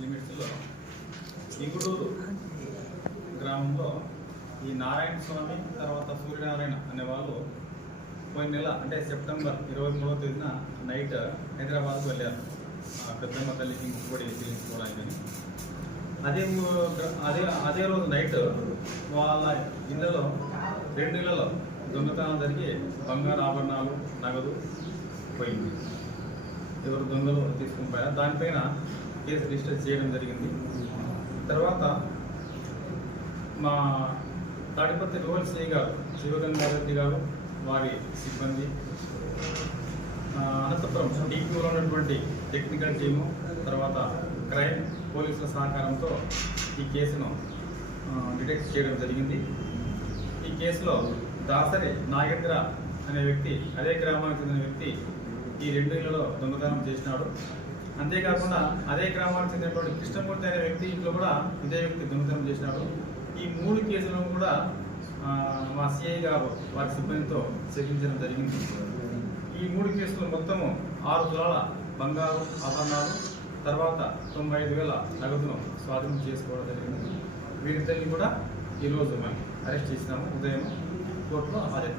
లిమిట్స్లో ఇంగుడూరు గ్రామంలో ఈ నారాయణ స్వామి తర్వాత సూర్యనారాయణ అనే వాళ్ళు పోయిన నెల అంటే సెప్టెంబర్ ఇరవై మూడవ తేదీన నైట్ హైదరాబాద్కు వెళ్ళారు. ఆ పెద్దమ్మ తల్లికి ఇంకొకటి చెల్లించుకోవడానికి అదే అదే అదే రోజు నైట్ వాళ్ళ ఇళ్ళలో రెండు ఇళ్ళలో దొంగతనం జరిగి బంగారు ఆభరణాలు నగదు పోయింది. ఎవరు దొంగలు తీసుకుని పోయారు? దానిపైన కేసు రిజిస్టర్ చేయడం జరిగింది. తర్వాత మా తాడిపత్రి రూరల్ సిఐ గారు శివగంగారెడ్డి గారు వారి సిబ్బంది అనంతపురం డీపీలో ఉన్నటువంటి టెక్నికల్ టీము తర్వాత క్రైమ్ పోలీసుల సహకారంతో ఈ కేసును డిటెక్ట్ చేయడం జరిగింది. ఈ కేసులో దాసరి నాగేంద్ర అనే వ్యక్తి అదే గ్రామానికి చెందిన వ్యక్తి ఈ రెండు ఇళ్ళలో దొంగతనం చేసినాడు. అంతేకాకుండా అదే గ్రామానికి చెందినటువంటి కృష్ణమూర్తి అనే వ్యక్తి ఇంట్లో కూడా ఇదే వ్యక్తి దొంగతనం చేసినాడు. ఈ మూడు కేసులను కూడా మా సిఐ గారు వారి సిబ్బందితో చర్చించడం జరిగింది. ఈ మూడు కేసులు మొత్తము ఆరు తులాల బంగారు ఆభరణాలు తర్వాత తొంభై ఐదు వేల నగదును స్వాధీనం చేసుకోవడం జరిగింది. వీరిద్దరిని కూడా ఈరోజు మేము అరెస్ట్ చేసినాము. ఉదయం కోర్టులో హాజరు